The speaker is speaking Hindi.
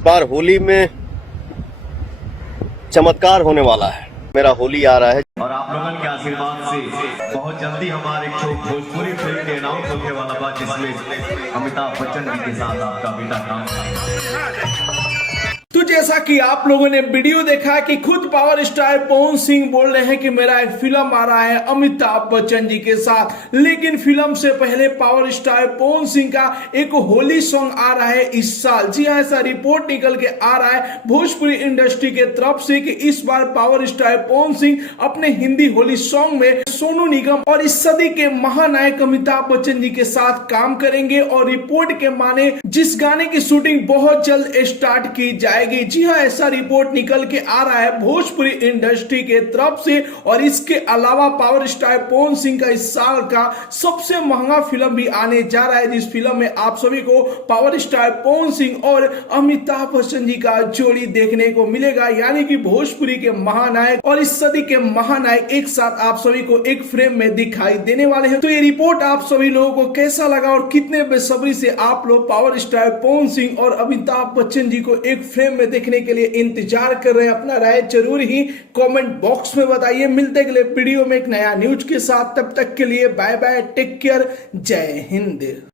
इस बार होली में चमत्कार होने वाला है। मेरा होली आ रहा है और आप लोगों के आशीर्वाद से बहुत जल्दी हमारे भोजपुरी फिल्म के अनाउंस होने वाला बात, जिसमें अमिताभ बच्चन जी के साथ आपका बेटा काम करेगा। तो जैसा कि आप लोगों ने वीडियो देखा कि खुद पावर स्टार पवन सिंह बोल रहे हैं कि मेरा एक फिल्म आ रहा है अमिताभ बच्चन जी के साथ, लेकिन फिल्म से पहले पावर स्टार पवन सिंह का एक होली सॉन्ग आ रहा है इस साल। जी हाँ, ऐसा रिपोर्ट निकल के आ रहा है भोजपुरी इंडस्ट्री के तरफ से कि इस बार पावर स्टार पवन सिंह अपने हिंदी होली सॉन्ग में सोनू निगम और इस सदी के महानायक अमिताभ बच्चन जी के साथ काम करेंगे। और रिपोर्ट के माने जिस गाने की शूटिंग बहुत जल्द स्टार्ट की जाएगी। जी हाँ, ऐसा रिपोर्ट निकल के आ रहा है भोजपुरी इंडस्ट्री के तरफ से। और इसके अलावा पावर स्टार पवन सिंह का इस साल का सबसे महंगा फिल्म भी आने जा रहा है, जिस फिल्म में आप सभी को पावर स्टार पवन सिंह और अमिताभ बच्चन जी का जोड़ी देखने को मिलेगा। यानी कि भोजपुरी के महानायक और इस सदी के महानायक एक साथ आप सभी को एक फ्रेम में दिखाई देने वाले हैं। तो ये रिपोर्ट आप सभी लोगों को कैसा लगा और कितने बेसब्री से आप लोग पावर स्टार पवन सिंह और अमिताभ बच्चन जी को एक फ्रेम में देखने के लिए इंतजार कर रहे हैं? अपना राय जरूर ही कमेंट बॉक्स में बताइए। मिलते अगले वीडियो में एक नया न्यूज के साथ, तब तक के लिए बाय बाय, टेक केयर, जय हिंद।